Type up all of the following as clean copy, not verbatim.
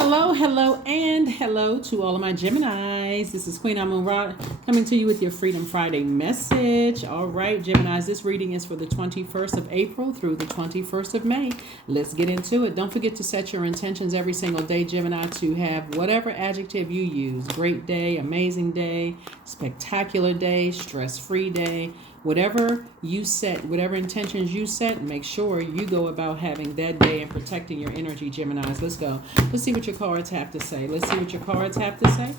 Hello, hello, and hello to all of my Geminis. This is Queen Amun coming to you with your Freedom Friday message. All right, Geminis, this reading is for the 21st of April through the 21st of May. Let's get into it. Don't forget to set your intentions every single day, Gemini, to have whatever adjective you use. Great day, amazing day, spectacular day, stress-free day. Whatever you set, whatever intentions you set, make sure you go about having that day and protecting your energy, Geminis. Let's go. Let's see what your cards have to say. Let's see what your cards have to say.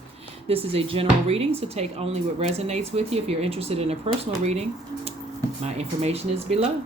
This is a general reading, so take only what resonates with you. If you're interested in a personal reading, my information is below.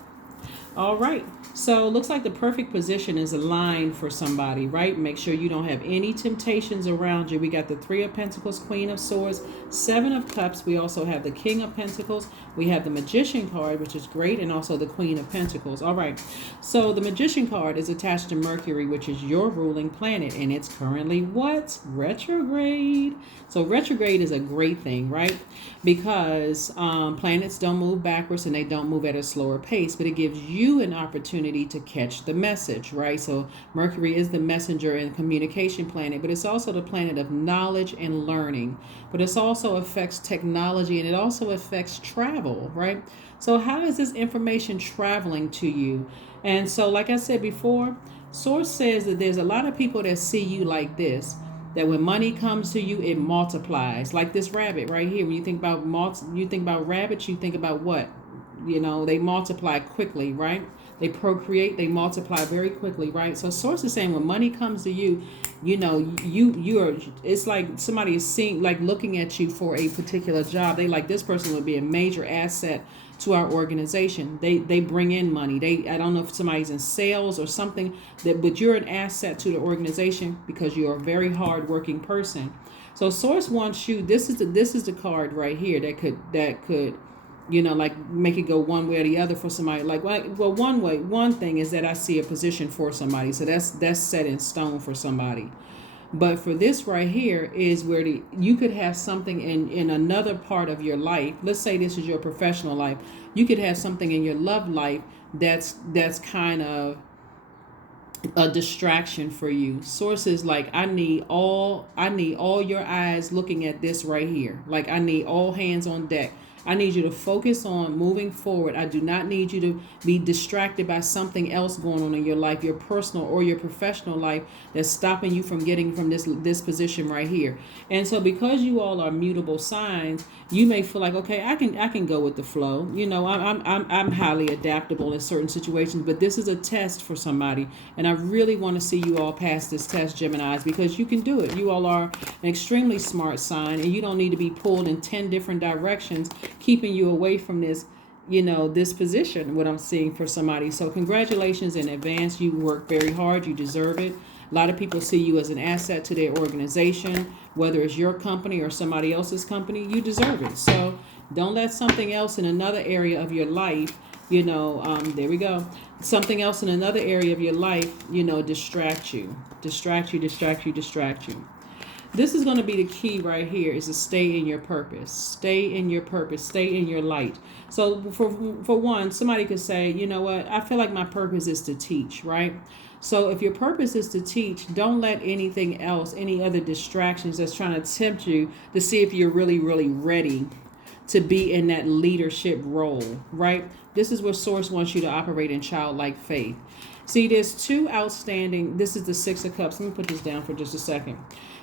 All right. So looks like the perfect position is aligned for somebody, right? Make sure you don't have any temptations around you. We got the Three of Pentacles, Queen of Swords, Seven of Cups. We also have the King of Pentacles. We have the Magician card, which is great, and also the Queen of Pentacles. All right. So the Magician card is attached to Mercury, which is your ruling planet, and it's currently what? Retrograde. So retrograde is a great thing, right? Because planets don't move backwards and they don't move at a slower pace, but it gives you an opportunity to catch the message, right? So Mercury is the messenger and communication planet, but it's also the planet of knowledge and learning. But it also affects technology and it also affects travel, right? So how is this information traveling to you? And so, like I said before, Source says that there's a lot of people that see you like this, that when money comes to you, it multiplies. Like this rabbit right here. When you think about rabbits, you think about what? You know, they multiply quickly, right? They procreate, they multiply very quickly, right? So Source is saying when money comes to you, you know, you are, it's like somebody is seeing, like looking at you for a particular job. They like, this person would be a major asset to our organization. They bring in money. I don't know if somebody's in sales or something, but you're an asset to the organization because you're a very hardworking person. So Source wants you, this is the card right here that could you know, like make it go one way or the other for somebody. Like, well, one thing is that I see a position for somebody, so that's set in stone for somebody. But for this right here is where you could have something in another part of your life. Let's say this is your professional life. You could have something in your love life that's kind of a distraction for you. Sources like, I need all your eyes looking at this right here. Like, I need all hands on deck. I need you to focus on moving forward. I do not need you to be distracted by something else going on in your life, your personal or your professional life, that's stopping you from getting from this position right here. And so because you all are mutable signs, you may feel like, okay, I can go with the flow. You know, I'm highly adaptable in certain situations, but this is a test for somebody. And I really want to see you all pass this test, Geminis, because you can do it. You all are an extremely smart sign, and you don't need to be pulled in 10 different directions, keeping you away from this, you know, this position, what I'm seeing for somebody. So congratulations in advance. You work very hard. You deserve it. A lot of people see you as an asset to their organization, whether it's your company or somebody else's company. You deserve it. So don't let something else in another area of your life, you know, there we go. Something else in another area of your life, you know, distract you. This is going to be the key right here, is to stay in your purpose. Stay in your purpose. Stay in your light. So for one, somebody could say, you know what, I feel like my purpose is to teach, right? So if your purpose is to teach, don't let anything else, any other distractions that's trying to tempt you to see if you're really, really ready to be in that leadership role, right? This is where Source wants you to operate in childlike faith. See, there's two outstanding, this is the Six of Cups. Let me put this down for just a second.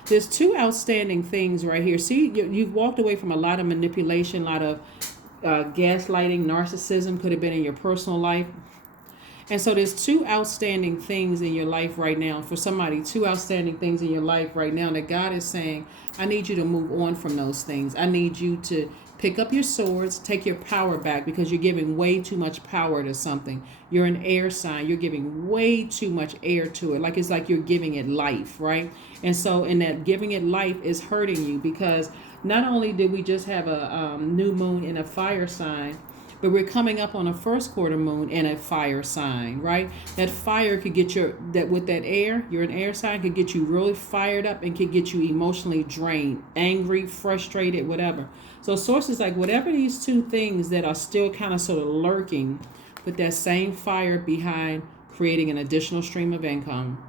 There's two outstanding things right here. See, you've walked away from a lot of manipulation, a lot of gaslighting, narcissism could have been in your personal life. And so there's two outstanding things in your life right now. For somebody, two outstanding things in your life right now that God is saying, I need you to move on from those things. I need you to pick up your swords, take your power back, because you're giving way too much power to something. You're an air sign. You're giving way too much air to it. Like, it's like you're giving it life, right? And so in that giving it life is hurting you, because not only did we just have a new moon in a fire sign, but we're coming up on a first quarter moon in a fire sign, right? That fire could get with that air, you're an air sign, could get you really fired up and could get you emotionally drained, angry, frustrated, whatever. So Source is like, whatever these two things that are still kind of sort of lurking, put that same fire behind creating an additional stream of income.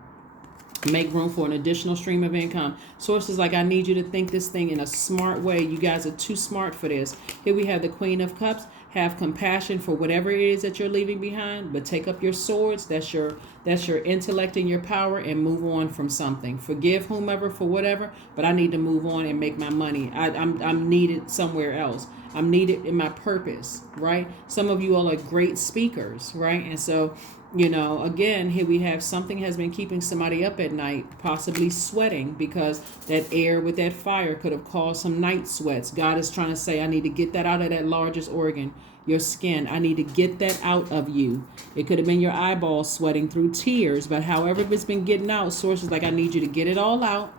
Make room for an additional stream of income. Sources like, I need you to think this thing in a smart way. You guys are too smart for this. Here we have the Queen of Cups. Have compassion for whatever it is that you're leaving behind, but take up your swords. That's your intellect and your power, and move on from something. Forgive whomever for whatever, but I need to move on and make my money. I'm needed somewhere else. I'm needed in my purpose, right? Some of you all are great speakers, right? And so, again, here we have something has been keeping somebody up at night, possibly sweating, because that air with that fire could have caused some night sweats. God is trying to say, I need to get that out of that largest organ, your skin. I need to get that out of you. It could have been your eyeballs sweating through tears, but however it's been getting out, sources like, I need you to get it all out.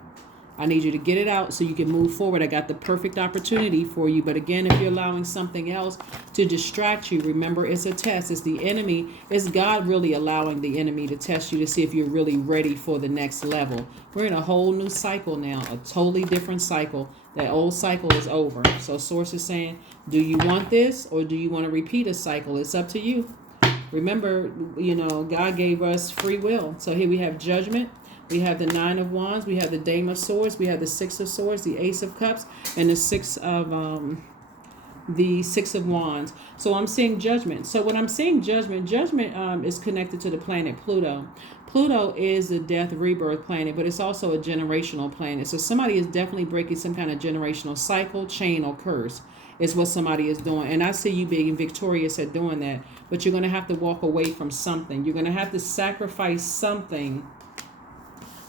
I need you to get it out so you can move forward. I got the perfect opportunity for you. But again, if you're allowing something else to distract you, remember, it's a test. It's the enemy. It's God really allowing the enemy to test you to see if you're really ready for the next level. We're in a whole new cycle now, a totally different cycle. That old cycle is over. So source is saying, do you want this or do you want to repeat a cycle? It's up to you. Remember, God gave us free will. So here we have Judgment. We have the Nine of Wands. We have the Dame of Swords. We have the Six of Swords, the Ace of Cups, and the Six of Wands. So I'm seeing Judgment. So when I'm seeing Judgment is connected to the planet Pluto. Pluto is the death rebirth planet, but it's also a generational planet. So somebody is definitely breaking some kind of generational cycle, chain, or curse. Is what somebody is doing. And I see you being victorious at doing that. But you're going to have to walk away from something. You're going to have to sacrifice something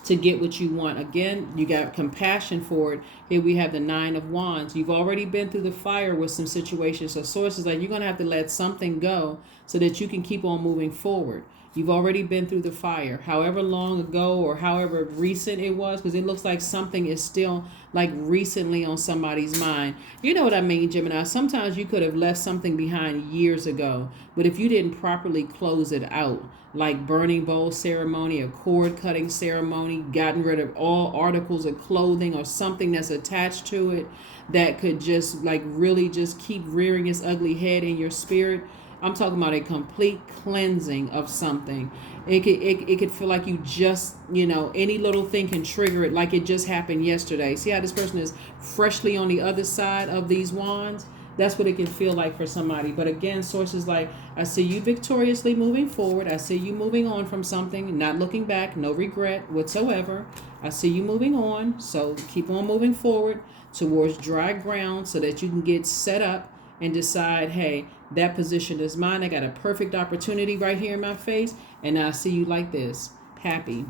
to get what you want. Again, you got compassion for it. Here we have the Nine of Wands. You've already been through the fire with some situations. So sources like, you're going to have to let something go so that you can keep on moving forward. You've already been through the fire, however long ago or however recent it was, because it looks like something is still like recently on somebody's mind. You know what I mean, Gemini? Sometimes you could have left something behind years ago, but if you didn't properly close it out, like burning bowl ceremony, a cord cutting ceremony, gotten rid of all articles of clothing or something that's attached to it that could just like really just keep rearing its ugly head in your spirit. I'm talking about a complete cleansing of something. It could feel like you just, any little thing can trigger it like it just happened yesterday. See how this person is freshly on the other side of these wands? That's what it can feel like for somebody. But again, sources like, I see you victoriously moving forward. I see you moving on from something, not looking back, no regret whatsoever. I see you moving on. So keep on moving forward towards dry ground so that you can get set up and decide, hey, that position is mine. I got a perfect opportunity right here in my face. And I see you like this, happy,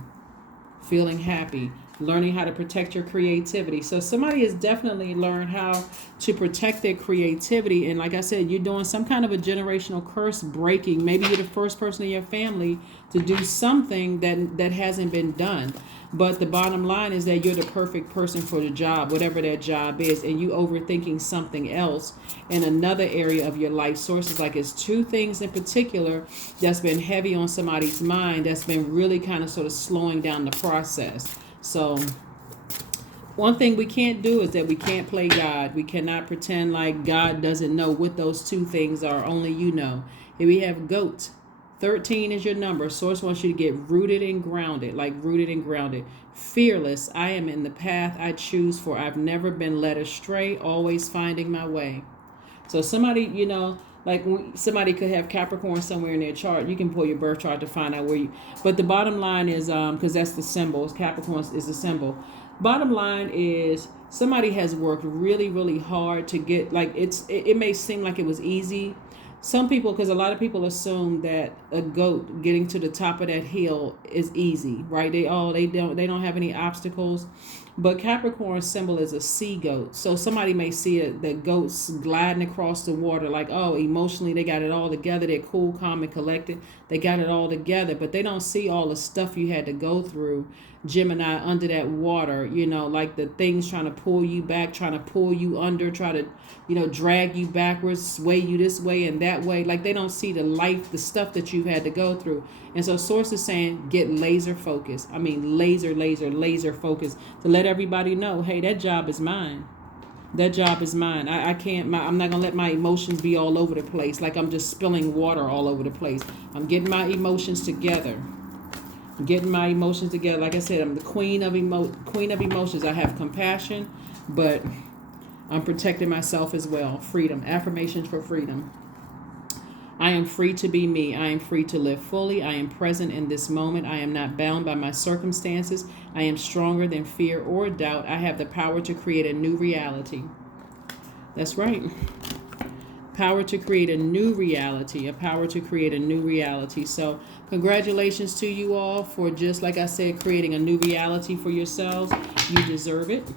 feeling happy, learning how to protect your creativity. So somebody has definitely learned how to protect their creativity. And like I said, you're doing some kind of a generational curse breaking. Maybe you're the first person in your family to do something that hasn't been done. But the bottom line is that you're the perfect person for the job, whatever that job is, and you overthinking something else in another area of your life. Sources like, it's two things in particular that's been heavy on somebody's mind that's been really kind of sort of slowing down the process. So one thing we can't do is that we can't play God. We cannot pretend like God doesn't know what those two things are. Only you know. Here we have Goat. 13 is your number. Source wants you to get rooted and grounded, like rooted and grounded. Fearless. I am in the path I choose, for I've never been led astray, always finding my way. So somebody, like somebody could have Capricorn somewhere in their chart. You can pull your birth chart to find out where you, but the bottom line is, because that's the symbol, Capricorn is the symbol. Bottom line is somebody has worked really, really hard to get, like it may seem like it was easy. Some people, because a lot of people assume that a goat getting to the top of that hill is easy, right? They don't have any obstacles. But Capricorn's symbol is a sea goat. So somebody may see the goats gliding across the water like, oh, emotionally they got it all together. They're cool, calm, and collected. They got it all together. But they don't see all the stuff you had to go through, Gemini, under that water. Like the things trying to pull you back, trying to pull you under, try to, drag you backwards, sway you this way and that way. Like they don't see the life, the stuff that you've had to go through. And so source is saying, get laser focused. I mean, laser focused to let everybody know, hey, that job is mine. That job is mine. I'm not going to let my emotions be all over the place. Like I'm just spilling water all over the place. I'm getting my emotions together. getting my emotions together. Like I said, I'm the queen of emotions. I have compassion, but I'm protecting myself as well. Freedom. Affirmations for freedom. I am free to be me. I am free to live fully. I am present in this moment. I am not bound by my circumstances. I am stronger than fear or doubt. I have the power to create a new reality. That's right. Power to create a new reality. A power to create a new reality. So congratulations to you all for, just like I said, creating a new reality for yourselves. You deserve it.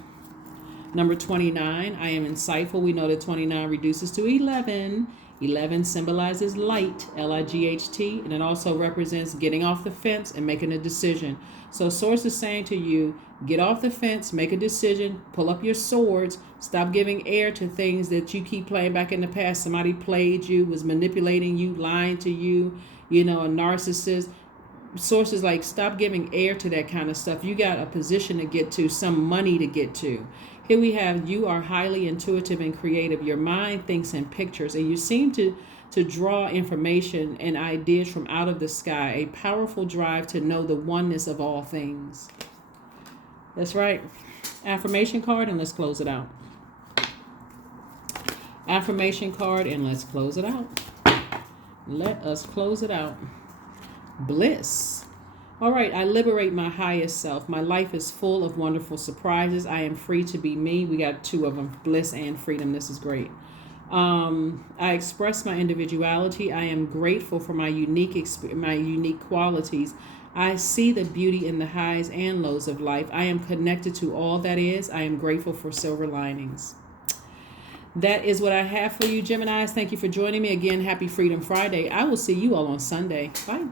Number 29, I am insightful. We know that 29 reduces to 11. 11 symbolizes light, L-I-G-H-T, and it also represents getting off the fence and making a decision. So Source is saying to you, get off the fence, make a decision, pull up your swords, stop giving air to things that you keep playing back in the past. Somebody played you, was manipulating you, lying to you, a narcissist. Source is like, stop giving air to that kind of stuff. You got a position to get to, some money to get to. Here we have, you are highly intuitive and creative. Your mind thinks in pictures, and you seem to draw information and ideas from out of the sky. A powerful drive to know the oneness of all things. That's right. Affirmation card, and let's close it out. Affirmation card, and let's close it out. Let us close it out. Bliss. All right, I liberate my highest self. My life is full of wonderful surprises. I am free to be me. We got two of them, bliss and freedom. This is great. I express my individuality. I am grateful for my unique qualities. I see the beauty in the highs and lows of life. I am connected to all that is. I am grateful for silver linings. That is what I have for you, Geminis. Thank you for joining me again. Happy Freedom Friday. I will see you all on Sunday. Bye.